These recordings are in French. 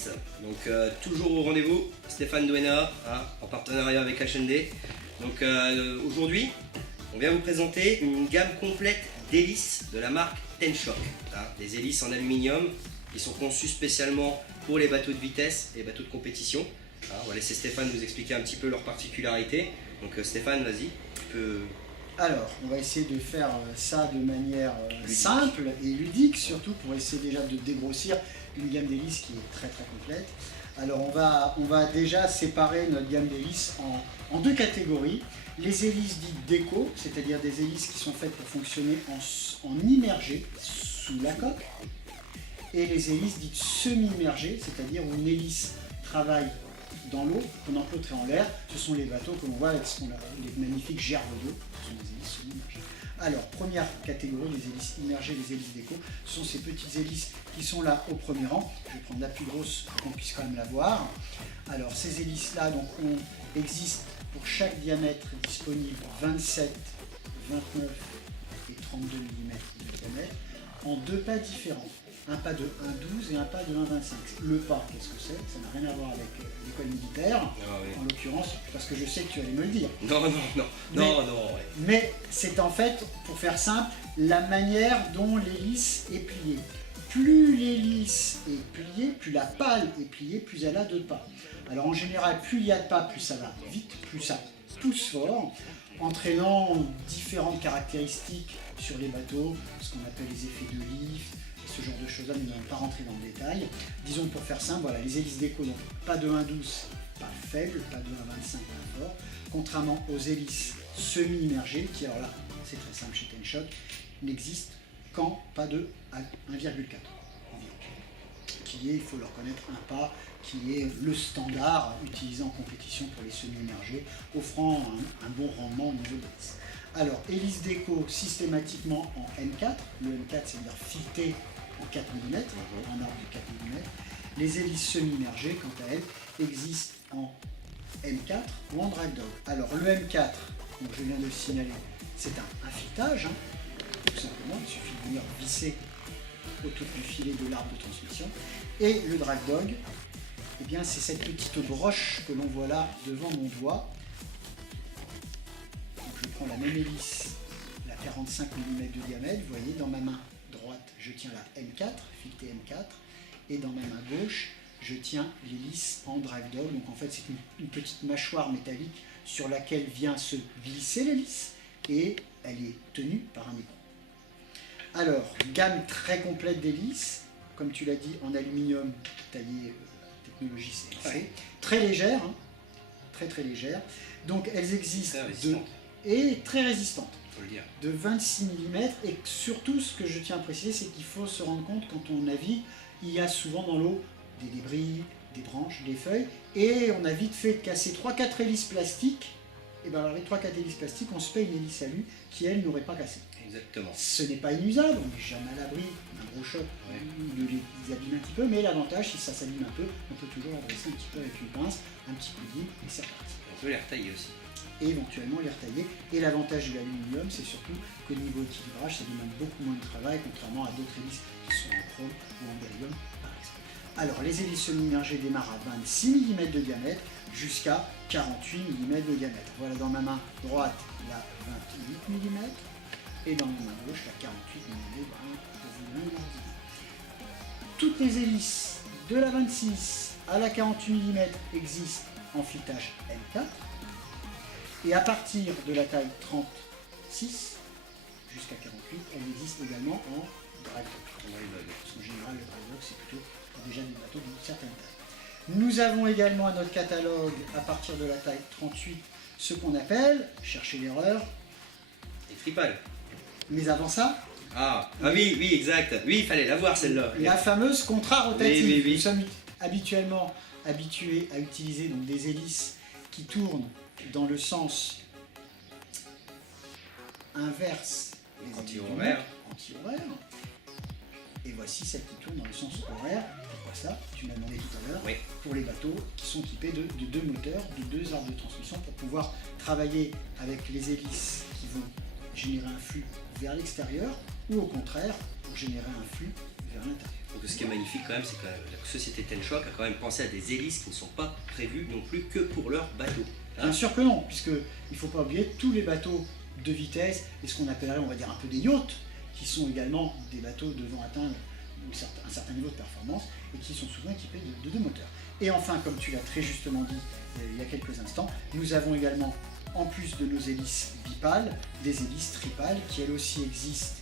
hélices. Donc toujours au rendez-vous, Stéphane Douena, hein, en partenariat avec HND. Donc aujourd'hui, on vient vous présenter une gamme complète d'hélices de la marque Ten-Shock. Hein, des hélices en aluminium qui sont conçues spécialement pour les bateaux de vitesse et les bateaux de compétition. Hein, on va laisser Stéphane vous expliquer un petit peu leurs particularités. Donc Stéphane, vas-y, tu peux... Alors, on va essayer de faire ça de manière simple et ludique, surtout pour essayer déjà de dégrossir une gamme d'hélices qui est très très complète. Alors, on va déjà séparer notre gamme d'hélices en deux catégories. Les hélices dites déco, c'est-à-dire des hélices qui sont faites pour fonctionner en immergé sous la coque, et les hélices dites semi-immergées, c'est-à-dire où une hélice travaille dans l'eau, qu'on emploterait en l'air. Ce sont les bateaux que l'on voit avec les magnifiques gerbes d'eau, ce sont des hélices semi-immergées. Alors, première catégorie, les hélices immergées, les hélices déco, ce sont ces petites hélices qui sont là au premier rang. Je vais prendre la plus grosse pour qu'on puisse quand même la voir. Alors, ces hélices-là, donc, existent pour chaque diamètre disponible 27, 29 et 32 mm de diamètre, en deux pas différents. Un pas de 1,12 et un pas de 1,25. Le pas, qu'est-ce que c'est? Ça n'a rien à voir avec l'école militaire, en l'occurrence, parce que je sais que tu allais me le dire. Non. Mais c'est en fait, pour faire simple, la manière dont l'hélice est pliée. Plus l'hélice est pliée, plus la pale est pliée, plus elle a de pas. Alors en général, plus il y a de pas, plus ça va vite, plus ça pousse fort, entraînant différentes caractéristiques sur les bateaux, ce qu'on appelle les effets de lift, ce genre de choses-là, nous n'allons pas rentrer dans le détail. Disons pour faire simple, voilà, les hélices déco, donc pas de 1,12, pas faible, pas de 1,25, pas fort, contrairement aux hélices semi-immergées, qui alors là, c'est très simple chez Ten-Shock, n'existent qu'en pas de 1,4, qui est, il faut le reconnaître, un pas qui est le standard utilisé en compétition pour les semi-immergés, offrant un bon rendement au niveau de l'hélice. Alors, hélice déco systématiquement en M4, le M4 c'est-à-dire fileté en 4 mm, en ordre de 4 mm. Les hélices semi-immergées, quant à elles, existent en M4 ou en drag dog. Alors, le M4, donc je viens de le signaler, c'est un filetage, hein, tout simplement, il suffit de venir visser autour du filet de l'arbre de transmission. Et le drag dog, eh bien, c'est cette petite broche que l'on voit là devant mon doigt. Donc, je prends la même hélice, la 45 mm de diamètre. Vous voyez, dans ma main droite, je tiens la M4, filetée M4, et dans ma main gauche, je tiens l'hélice en drag dog. Donc en fait, c'est une petite mâchoire métallique sur laquelle vient se glisser l'hélice, et elle est tenue par un écrou. Alors, gamme très complète d'hélices, comme tu l'as dit, en aluminium taillé technologie CNC, très légère, hein, très légère. Donc elles existent et très résistantes, faut le dire, de 26 mm. Et surtout, ce que je tiens à préciser, c'est qu'il faut se rendre compte, quand on navigue, il y a souvent dans l'eau des débris, des branches, des feuilles, et on a vite fait de casser 3-4 hélices plastiques. Et bien alors les 3-4 hélices plastiques, on se paye une hélice alu qui, elle, n'aurait pas cassé. Exactement. Ce n'est pas inusable, on n'est jamais à l'abri d'un gros choc de les abîmer un petit peu, mais l'avantage, si ça s'abîme un peu, on peut toujours adresser un petit peu avec une pince, un petit coup de et c'est reparti. On peut les retailler aussi. Et éventuellement les retailler. Et l'avantage de l'aluminium, c'est surtout qu'au niveau équilibrage, ça demande beaucoup moins de travail, contrairement à d'autres hélices qui sont en chrome ou en gallium, par exemple. Alors, les hélices semi-immergées démarrent à 26 mm de diamètre jusqu'à 48 mm de diamètre. Voilà, dans ma main droite, la 28 mm. Et dans ma main gauche, la 48 mm, pour vous donner une idée. Toutes les hélices de la 26 à la 48 mm existent en filetage M4. Et à partir de la taille 36 jusqu'à 48, elles existent également en drag dog. Parce qu'en général, le drag dog, c'est plutôt déjà des bateaux d'une certaine taille. Nous avons également à notre catalogue, à partir de la taille 38, ce qu'on appelle, cherchez l'erreur, les tripales. Mais avant ça, oui, exact. Oui, il fallait la voir celle-là. La fameuse contra-rotative. Oui. Nous sommes habituellement habitués à utiliser donc des hélices qui tournent dans le sens inverse des anti-horaires. Et voici celle qui tourne dans le sens horaire. Pourquoi ça? Tu m'as demandé tout à l'heure. Oui. Pour les bateaux qui sont équipés de deux moteurs, de deux arbres de transmission, pour pouvoir travailler avec les hélices qui vont générer un flux vers l'extérieur, ou au contraire, pour générer un flux vers récupérer à l'intérieur. Donc ce qui est magnifique quand même, c'est que la société Ten-Shock a quand même pensé à des hélices qui ne sont pas prévues non plus que pour leur bateau. Hein. Bien sûr que non, puisque il ne faut pas oublier tous les bateaux de vitesse et ce qu'on appellerait, on va dire, un peu des yachts, qui sont également des bateaux devant atteindre un certain niveau de performance et qui sont souvent équipés de deux moteurs. Et enfin, comme tu l'as très justement dit il y a quelques instants, nous avons également, en plus de nos hélices bipales, des hélices tripales qui elles aussi existent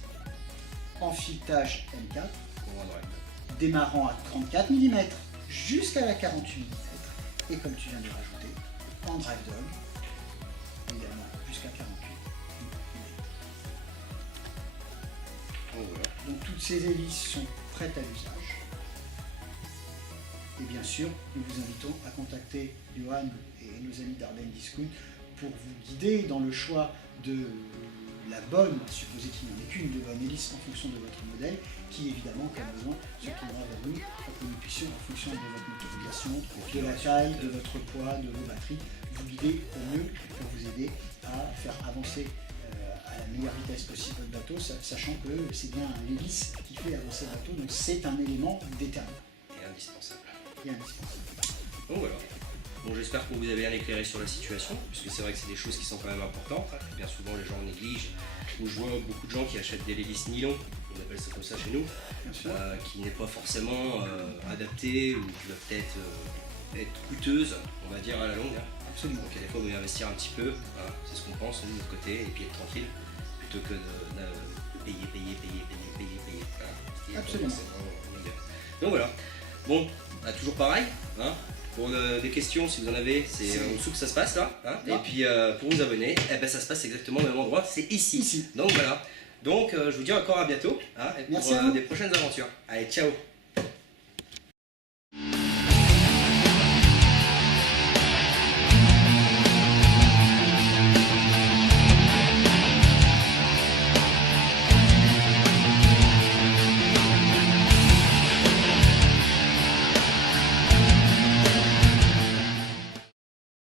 en filetage M4, démarrant à 34 mm jusqu'à la 48 mm, et comme tu viens de rajouter, en drive dog, également jusqu'à 48 mm. Donc toutes ces hélices sont prêtes à l'usage. Et bien sûr, nous vous invitons à contacter Johan et nos amis d'Ardenne Discount pour vous guider dans le choix de la bonne, supposé qu'il n'y en ait qu'une de bonne hélice en fonction de votre modèle, qui évidemment, comme besoin, se tournera vers nous pour que nous puissions, en fonction de votre motorisation, de la taille, de votre poids, de vos batteries, vous guider au mieux pour vous aider à faire avancer à la meilleure vitesse possible votre bateau, sachant que c'est bien l'hélice qui fait avancer le bateau, donc c'est un élément déterminant. Et indispensable. Et indispensable. Donc voilà. Bon, j'espère que vous avez bien éclairé sur la situation, puisque c'est vrai que c'est des choses qui sont quand même importantes. Bien souvent, les gens négligent. Ou je vois beaucoup de gens qui achètent des hélices nylon, on appelle ça comme ça chez nous, qui n'est pas forcément adaptée ou qui va peut-être être coûteuse, on va dire, à la longue. Absolument. Donc, il y a des fois, il faut investir un petit peu, hein, c'est ce qu'on pense, nous, de notre côté, et puis être tranquille, plutôt que de payer. Voilà. Absolument. Donc voilà. Bon, toujours pareil, hein. Pour des questions, si vous en avez, c'est en dessous que ça se passe là. Hein. Et puis pour vous abonner, eh ben, ça se passe exactement au même endroit, c'est ici. Donc voilà. Donc je vous dis encore à bientôt, hein, et pour des prochaines aventures. Allez, ciao.